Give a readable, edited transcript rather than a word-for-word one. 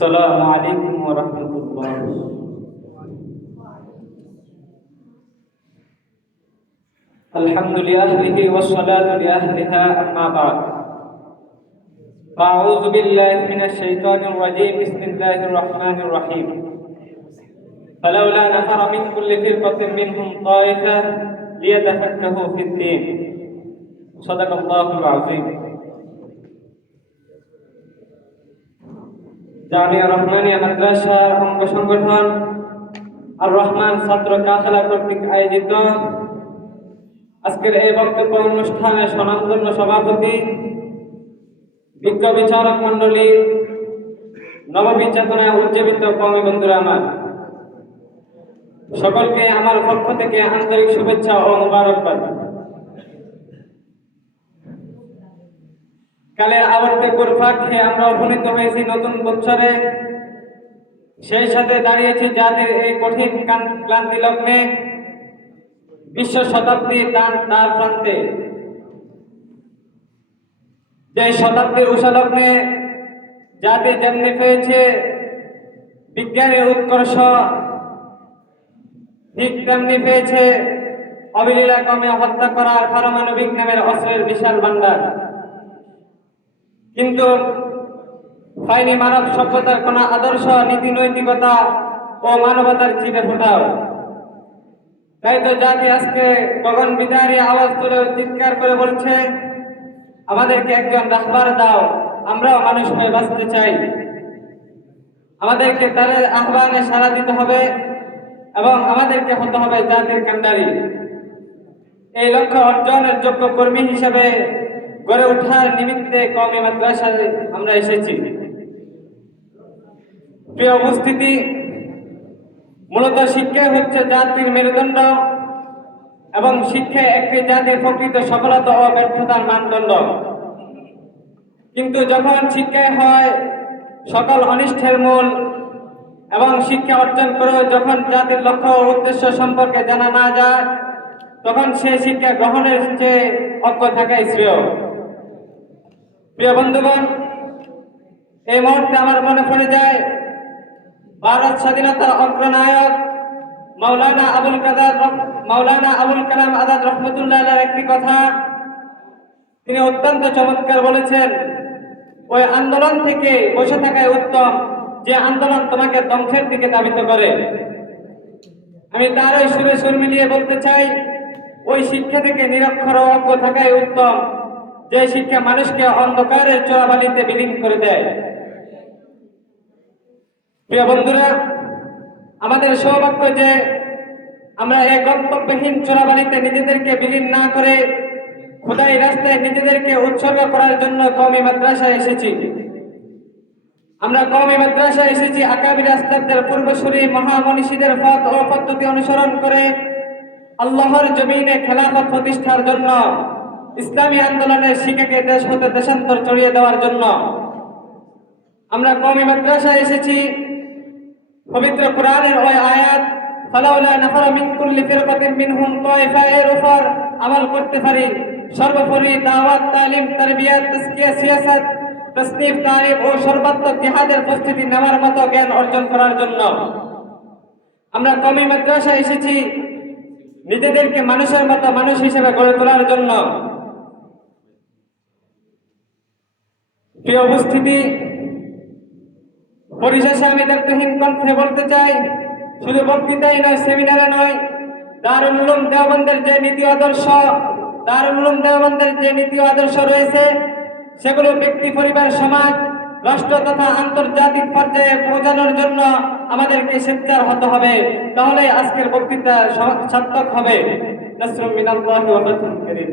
السلام عليكم ورحمة الله. الحمد لأهله والصلاة لأهلها أما بعد. أعوذ بالله من الشيطان الرجيم. بسم الله الرحمن الرحيم. فلولا نفر من كل فرقة منهم طائفة ليتفقهوا في الدين. صدق الله العظيم. জামিয়া রহমানিয়া মাদ্রাসা অঙ্গ সংগঠন আর রহমান ছাত্র কাফেলা কর্তৃক আয়োজিত আজকের এই বক্তব্য অনুষ্ঠানে স্বনামধন্য সভাপতি, বিজ্ঞ বিচারক মণ্ডলী, নববী চেতনায় উজ্জীবিত কওমি বন্ধুরা, আমার সকলকে আমার পক্ষ থেকে আন্তরিক শুভেচ্ছা ও মুবারকবাদ। কালের আবর্তে ঘুরপাক খেয়ে আমরা উপনীত হয়েছি নতুন বৎসরে। সেই সাথে দাঁড়িয়েছি জাতির এই কঠিন ক্লান্তি লগ্নে, বিশ্ব শতাব্দীর দ্বার প্রান্তে। যে শতাব্দীর উষালগ্নে জাতি যেমনি পেয়েছে বিজ্ঞানের উৎকর্ষ, ঠিক তেমনি পেয়েছে অবলীলা ক্রমে হত্যা করার পারমাণবিক নামের অস্ত্রের বিশাল ভান্ডার। কিন্তু পায়নি মানব সভ্যতার কোন আদর্শ, নীতি, নৈতিকতা ও মানবতার চিঠে ফোটাও। তাই তো জাতি আজকে গগন বিদারী আওয়াজ তুলে চিৎকার করে বলছে, আমাদেরকে একজন রাহবার দাও, আমরাও মানুষ হয়ে বাঁচতে চাই। আমাদেরকে তাদের আহ্বানে সাড়া দিতে হবে এবং আমাদেরকে হতে হবে জাতির কান্ডারি। এই লক্ষ্য অর্জনের যোগ্য কর্মী হিসেবে গড়ে ওঠার নিমিত্তে কওমি মাদ্রাসায় আমরা এসেছি। প্রিয় উপস্থিতি, মূলত শিক্ষা হচ্ছে জাতির মেরুদণ্ড এবং শিক্ষা একটি জাতির প্রকৃত সফলতা ও ব্যর্থতার মানদণ্ড। কিন্তু যখন শিক্ষায় হয় সকল অনিষ্টের মূল এবং শিক্ষা অর্জন করে যখন জাতির লক্ষ্য ও উদ্দেশ্য সম্পর্কে জানা না যায়, তখন সে শিক্ষা গ্রহণের চেয়ে অজ্ঞ থাকাই শ্রেয়। প্রিয় বন্ধুগণ, এই মুহূর্তে আমার মনে পড়ে যায় ভারত স্বাধীনতার অগ্রনায়ক মাওলানা আবুল কালাম আজাদ রহমতুল্লাহ একটি কথা তিনি অত্যন্ত চমৎকার বলেছেন, ওই আন্দোলন থেকে বসে থাকাই উত্তম যে আন্দোলন তোমাকে ধ্বংসের দিকে ধাবিত করে। আমি তার ওই সুরে সুর মিলিয়ে বলতে চাই, ওই শিক্ষা থেকে নিরক্ষর ও অজ্ঞ থাকাই উত্তম যে শিক্ষা মানুষকে অন্ধকারের চোরাবালিতে বিলীন করে দেয়। প্রিয় বন্ধুরা, আমাদের সৌভাগ্য যে আমরা এই গন্তব্যহীন চোরাবালিতে নিজেদেরকে বিলীন না করে খোদাই রাস্তায় নিজেদেরকে উৎসর্গ করার জন্য কওমি মাদ্রাসায় এসেছি। আমরা কওমি মাদ্রাসায় এসেছি আকাবির আসলাফদের পূর্বসূরি মহামনীষীদের পথ ও পদ্ধতি অনুসরণ করে আল্লাহর জমিনে খেলাফত প্রতিষ্ঠার জন্য, ইসলামী আন্দোলনের শিক্ষাকে দেশ হতে দেশান্তর ছড়িয়ে দেওয়ার জন্য। আমরা কওমি মাদ্রাসায় এসেছি পবিত্র কোরআনের ওই আয়াত ফালাউলা নাফারা মিন কুল্লি ফিরকাতিন মিনহুম তায়ফা এর উপর আমল করতে পারি। সর্বোপরি দাওয়াত, তালিম, তারবিয়াত, তাজকিয়া, সিয়াসত, তাসনিফ, তারিফ ও সর্বাত্মক জিহাদের প্রস্তুতি নেওয়ার মতো জ্ঞান অর্জন করার জন্য। আমরা কওমি মাদ্রাসায় এসেছি নিজেদেরকে মানুষের মতো মানুষ হিসেবে গড়ে তোলার জন্য। প্রিয় উপস্থিতি, পরিশেষে আমি দায়িত্বহীন কণ্ঠে বলতে চাই, শুধু বক্তৃতাই নয়, সেমিনারে নয়, দারুল উলুম দেওবন্দের যে নীতি আদর্শ রয়েছে সেগুলো ব্যক্তি, পরিবার, সমাজ, রাষ্ট্র তথা আন্তর্জাতিক পর্যায়ে পৌঁছানোর জন্য আমাদেরকে সোচ্চার হতে হবে। তাহলে আজকের বক্তৃতা সার্থক হবে। নাসরুম মিনাল্লাহি ওয়া ফাতহুন কারীম।